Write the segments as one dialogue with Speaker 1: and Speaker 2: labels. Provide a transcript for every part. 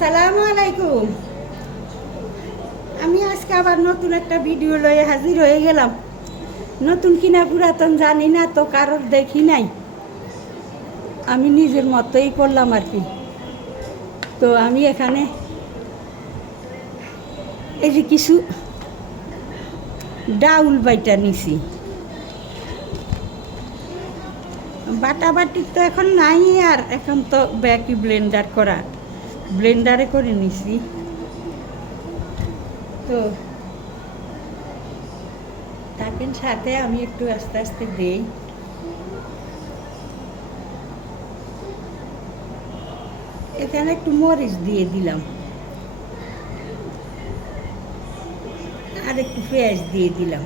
Speaker 1: আসসালামু আলাইকুম। আমি আজকে আবার নতুন একটা ভিডিও লয়ে হাজির হয়ে গেলাম। নতুন কিনা পুরাতন জানি না, তো কারোর দেখি নাই। আমি নিজের মতোই করলাম আর কি। তো আমি এখানে এই যে কিছু ডাউল বাইটা নিছি। বাটাবাটি তো এখন নাই আর এখন তো ব্যাকি ব্লেন্ডার করা। ব্লেন্ডারে করে নিছি। তো থাকেন সাথে, আমি একটু আস্তে আস্তে দেই। এখানে একটু মরিচ দিয়ে দিলাম। আর একটু পেঁয়াজ দিয়ে দিলাম।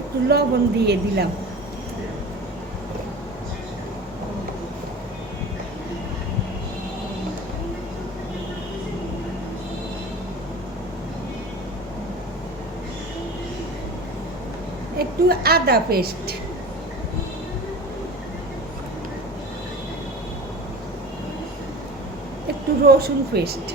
Speaker 1: একটু লবণ দিয়ে দিলাম। একটু আদা পেস্ট। একটু রসুন পেস্ট।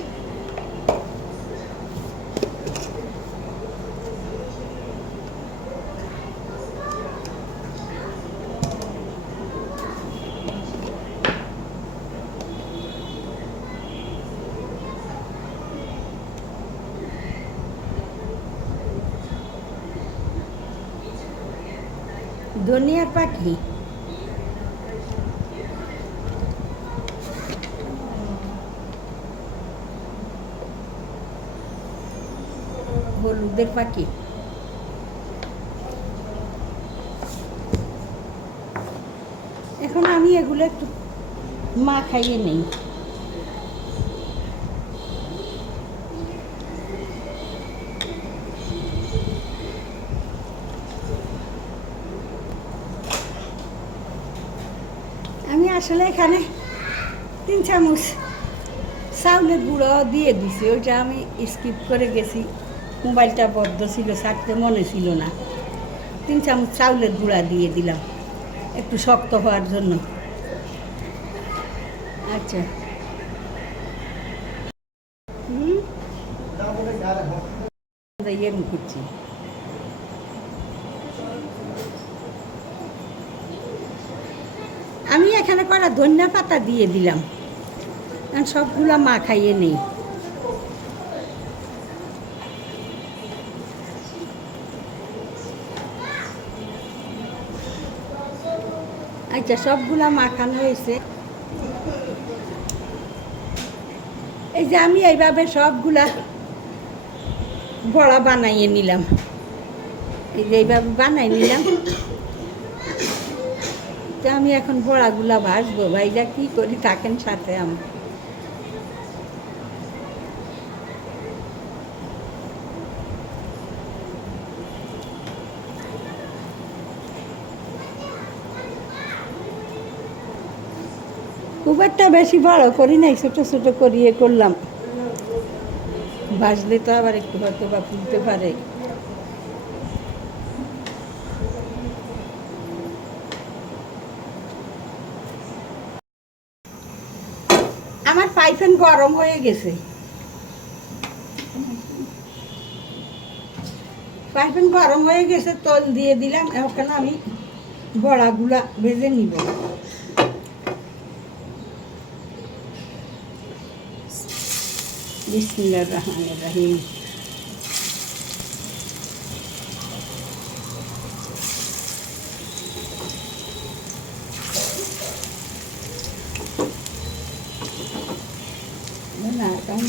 Speaker 1: ধনিয়ার পাখি। হলুদের পাখি। এখন আমি এগুলো একটু মা খাইয়ে নেই আমি আসলে এখানে তিন চামচ চাউলের গুঁড়ো দিয়ে দিছি। ওইটা আমি স্কিপ করে গেছি। মোবাইলটা বদ্ধ ছিল, ছাড়তে মনে ছিল না। তিন চামচ চাউলের গুঁড়া দিয়ে দিলাম। একটু শক্ত হওয়ার জন্য। আচ্ছা। হুম? করছি আমি এখানে ধনিয়া পাতা দিয়ে দিলাম। কারণ সবগুলা মা খাইয়ে নেই। আচ্ছা সবগুলা মাখানো হয়েছে। এই যে আমি এইভাবে সবগুলা বড়া বানাইয়ে নিলাম। এই যে এইভাবে বানাই নিলাম। তো আমি এখন বড়াগুলা ভাসবো ভাইরা কি করি থাকেন সাথে আমি খুব একটা বেশি বড় করি নাই, ছোট ছোট করিয়ে করলাম। ভাজলে তো আবার একটু হয়তো বা ফুলতে পারে। আমার পাইফেন গরম হয়ে গেছে। পাইপেন গরম হয়ে গেছে, তল দিয়ে দিলাম ওখানে আমি বড়াগুলা ভেজে নিব। বিসমিল্লাহির রহমানির রহিম না আমি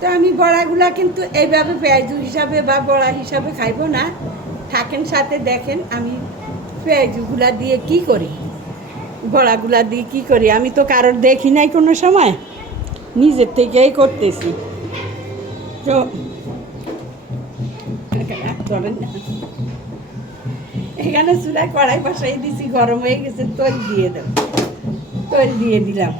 Speaker 1: তো আমি বড়াগুলা কিন্তু এইভাবে পেঁয়াজ হিসাবে বা বড়া হিসাবে খাইবো না। থাকেন সাথে দেখেন আমি পেঁয়াজগুলা দিয়ে কি করি, বড়াগুলা দিয়ে কী করি। আমি তো কারোর দেখি নাই কোনো সময়, নিজের থেকেই করতেছি। তো এখানে চুলায় কড়াই বসাই দিছি, গরম হয়ে গেছে, তৈল দিয়ে দেব। তৈল দিয়ে দিলাম।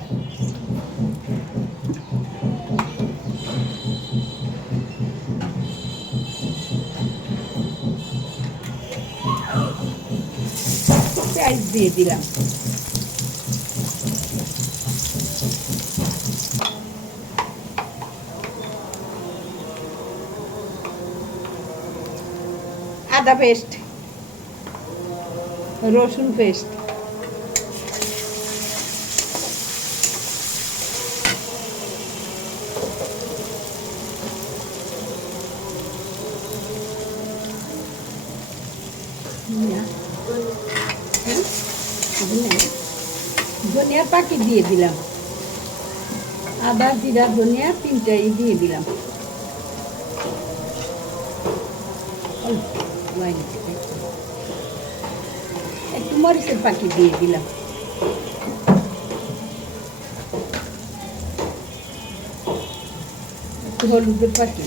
Speaker 1: পেঁয়াজ দিয়ে দিলাম। আদা পেস্ট রসুন পেস্ট। ধনিয়ার পাখি দিয়ে দিলাম। আদা, জিরা, ধনিয়া তিনটাই দিয়ে দিলাম। একটু মরিচের পাখি দিয়ে দিলাম। একটু হলুদের পাখি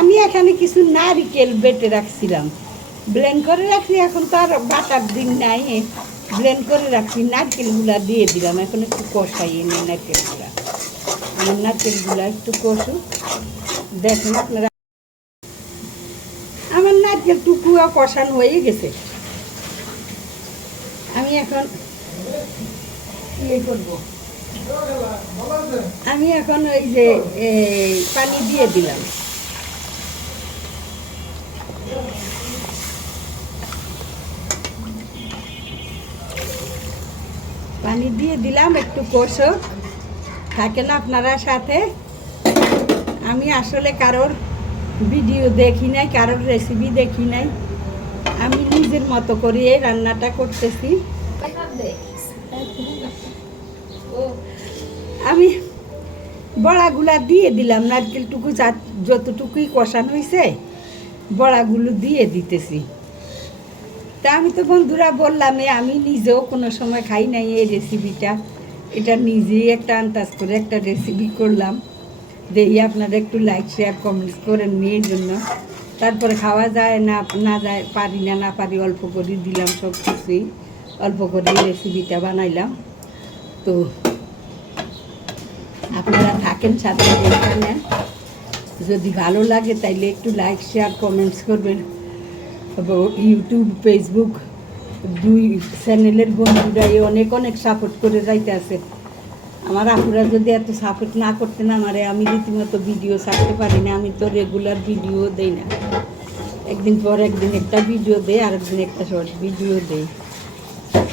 Speaker 1: আমি এখানে কিছু নারিকেল বেটে রাখছিলাম। ব্লেন্ড করে রাখছি এখন তো আর বাটার দিন নাই। ব্লেন্ড করে রাখছি নারকেলগুলা দিয়ে দিলাম। এখন একটু কষাই এনে নারকেলগুলা। আমার নারকেলগুলা একটু কষু দেখেন আপনারা। আমার নারকেল টুকুয়া কষানো হয়ে গেছে। আমি এখন ইয়ে করব। আমি এখন ওই যে পানি দিয়ে দিলাম। পানি দিয়ে দিলাম একটু কষো থাকেন আপনারা সাথে? আমি আসলে কারোর ভিডিও দেখি নাই, কারোর রেসিপি দেখি নাই। আমি নিজের মতো করে রান্নাটা করতেছি। আমি বড়াগুলা দিয়ে দিলাম, নারকেলটুকু যতটুকুই কষানো হয়েছে বড়াগুলো দিয়ে দিতেছি। তা আমি তো বন্ধুরা বললাম আমি নিজেও কোনো সময় খাই নাই এই রেসিপিটা এটা নিজেই একটা আন্দাজ করে একটা রেসিপি করলাম। দেখি আপনারা একটু লাইক শেয়ার কমেন্টস করেন মেয়ের জন্য। তারপরে খাওয়া যায় না না যায়, পারি না না পারি অল্প করে দিলাম সব কিছুই অল্প করে রেসিপিটা বানাইলাম। তো আপনারা থাকেন সাথে যদি ভালো লাগে তাইলে একটু লাইক শেয়ার কমেন্টস করবেন। ইউটিউব ফেসবুক দুই চ্যানেলের বন্ধুরাই অনেক অনেক সাপোর্ট করে যাইতে আছে। আমার আপুরা যদি এত সাপোর্ট না করতেন আমারে, আমি রীতিমতো ভিডিও ছাড়তে পারি না, আমি তো রেগুলার ভিডিও দেই না। একদিন পর একদিন একটা ভিডিও দেই আর একদিন একটা শর্ট ভিডিও দেই।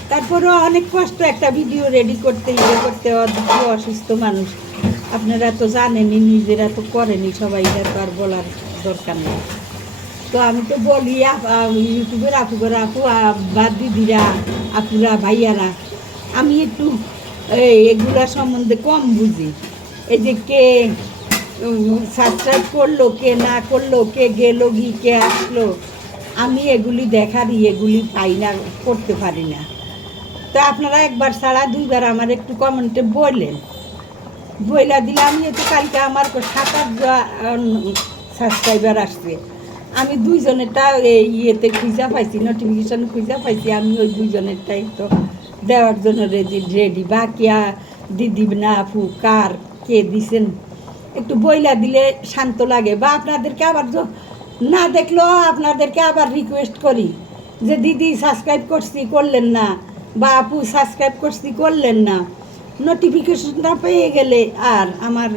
Speaker 1: তারপরেও অনেক কষ্ট একটা ভিডিও রেডি করতে ইয়ে করতে অসুস্থ মানুষ। আপনারা তো জানেনই, নিজেরা তো করেনি সবাই তো আর বলার দরকার নেই। তো আমি তো বলি ইউটিউবের আপুরা আপু বা দিদিরা আপুরা, ভাইয়ারা। আমি একটু এগুলা সম্বন্ধে কম বুঝি। এই যে কে সাবস্ক্রাইব করল, কে না করল, কে গেলো গি কে আসলো, আমি এগুলি দেখারই এগুলি পাই না, করতে পারি না। তো আপনারা একবার ছাড়া দুইবার আমার একটু কমেন্টে বললেন বইলা দিলে আমি তো কালকে আমার সাত আট সাবস্ক্রাইবার আসছে। আমি দুইজনেরটা এই ইয়েতে খুঁজা পাইছি নোটিফিকেশন খুঁজা পাইছি, আমি ওই দুইজনেরটাই তো দেওয়ার জন্য রেডি রেডি বা কিয়া দিদি না আপু, কার, কে দিছেন? একটু বইলা দিলে শান্ত লাগে। বা আপনাদেরকে আবার না দেখলেও আপনাদেরকে আবার রিকোয়েস্ট করি যে, দিদি সাবস্ক্রাইব করছি, করলেন না। বা, আপু সাবস্ক্রাইব করছি, করলেন না। নোটিফিকেশনটা পেয়ে গেলে আর আমার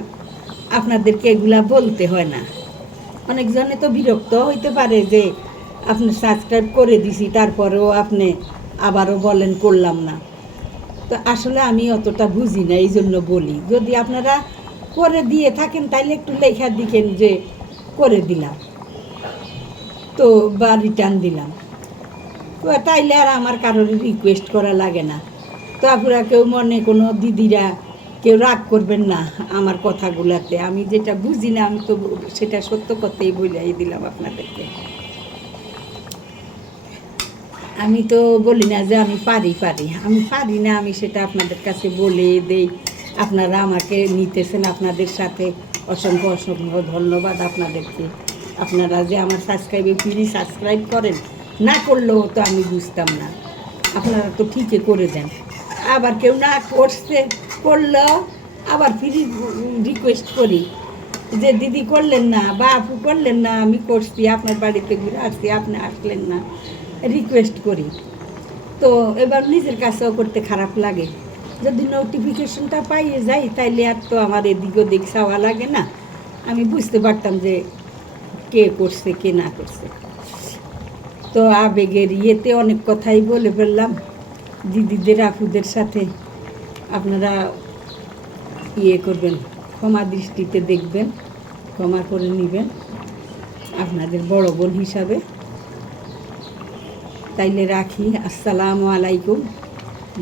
Speaker 1: আপনাদেরকে এগুলা বলতে হয় না। অনেকজনে তো বিরক্ত হইতে পারে যে, আপনি সাবস্ক্রাইব করে দিছি, তারপরেও আপনি আবারও বলেন করলাম না। তো আসলে আমি অতটা বুঝি না এই জন্য বলি। যদি আপনারা করে দিয়ে থাকেন তাহলে একটু লেখা দিকেন যে, করে দিলাম। তো বা রিটার্ন দিলাম। তো তাইলে আর আমার কারোর রিকোয়েস্ট করা লাগে না। তো আপনারা কেউ মনে কোনো দিদিরা কেউ রাগ করবেন না আমার কথাগুলাতে। আমি যেটা বুঝি না, আমি তো সেটা সত্য কথাই বলাই দিলাম আপনাদেরকে। আমি তো বলি না যে আমি পারি পারি। আমি পারি না, আমি সেটা আপনাদের কাছে বলে দেই। আপনারা আমাকে নিতেছেন আপনাদের সাথে। অসংখ্য অসংখ্য ধন্যবাদ আপনাদেরকে। আপনারা যে আমার সাবস্ক্রাইবে প্লিজ সাবস্ক্রাইব করেন। না করলেও তো আমি বুঝতাম না। আপনারা তো ঠিকই করে দেন। আবার কেউ না করছে করলেও আবার ফিরি রিকোয়েস্ট করি। যে দিদি করলেন না বা আপু করলেন না, আমি করছি, আপনার বাড়িতে ঘুরে আসছি, আপনি আসলেন না রিকোয়েস্ট করি। তো এবার নিজের কাছেও করতে খারাপ লাগে। যদি নোটিফিকেশনটা পাইয়ে যাই, তাইলে আর তো আমার এদিক ওদিক চাওয়া লাগে না। আমি বুঝতে পারতাম যে কে করছে, কে না করছে। তো আবেগের ইয়েতে অনেক কথাই বলে ফেললাম। দিদিদের, আপুদের সাথে আপনারা ইয়ে করবেন, ক্ষমা দৃষ্টিতে দেখবেন, ক্ষমা করে নেবেন আপনাদের বড় বোন হিসাবে। তাইলে রাখি, আসসালামু আলাইকুম।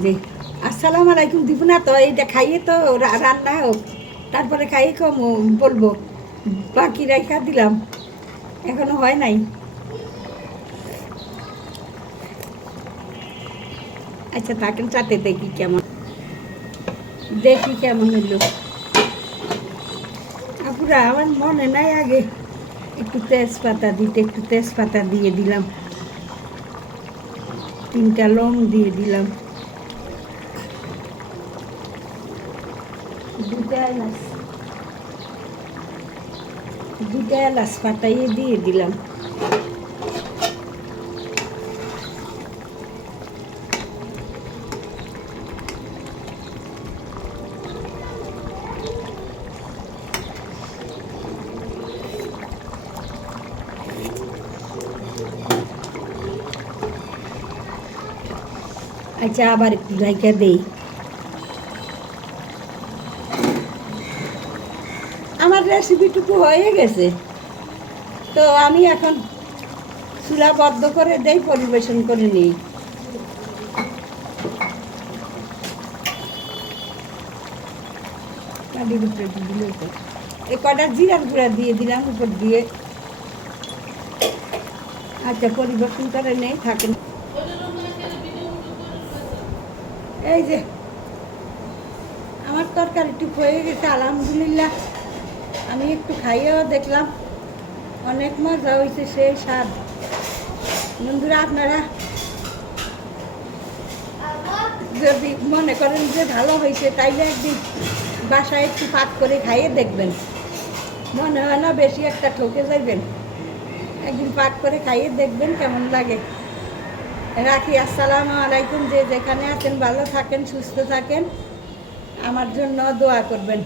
Speaker 1: যে আসসালামু আলাইকুম দিব না তো, এইটা খাইয়ে তো রান্না হোক। তারপরে খাইয়ে কম, বলব। বাকি রেখা দিলাম। এখনও হয় নাই। আচ্ছা থাকেন, সাথে দেখি কেমন। দেখি কেমন হইল। আপুরা, আমার মনে নাই আগে একটু তেজপাতা দিতে, একটু তেজপাতা দিয়ে দিলাম। তিনটা লং দিয়ে দিলাম। দুটা এলাচ দুটা এলাচ পাতাইয়ে দিয়ে দিলাম। আচ্ছা আবার একটু ঢাইকা দেই। আমার রেসিপিটুকু হয়ে গেছে। তো আমি এখন চুলা বদ্ধ করে দেই, পরিবেশন করে নিই। এই কটা জিরার গুঁড়া দিয়ে দিলাম, উপর দিয়ে। আচ্ছা পরিবেশন করে নেই, থাকেন। এই যে, আমার তরকারিটু হয়ে গেছে, আলহামদুলিল্লাহ। আমি একটু খাইয়েও দেখলাম, অনেক মজা হয়েছে সেই স্বাদ। বন্ধুরা, আপনারা যদি মনে করেন যে ভালো হয়েছে তাইলে একদিন বাসায় একটু পাক করে খাইয়ে দেখবেন। মনে হয় না বেশি একটা ঠকে যাইবেন। একদিন পাক করে খাইয়ে দেখবেন কেমন লাগে। রাখি আসসালামু আলাইকুম যে যেখানে আছেন ভালো থাকেন সুস্থ থাকেন। আমার জন্য দোয়া করবেন।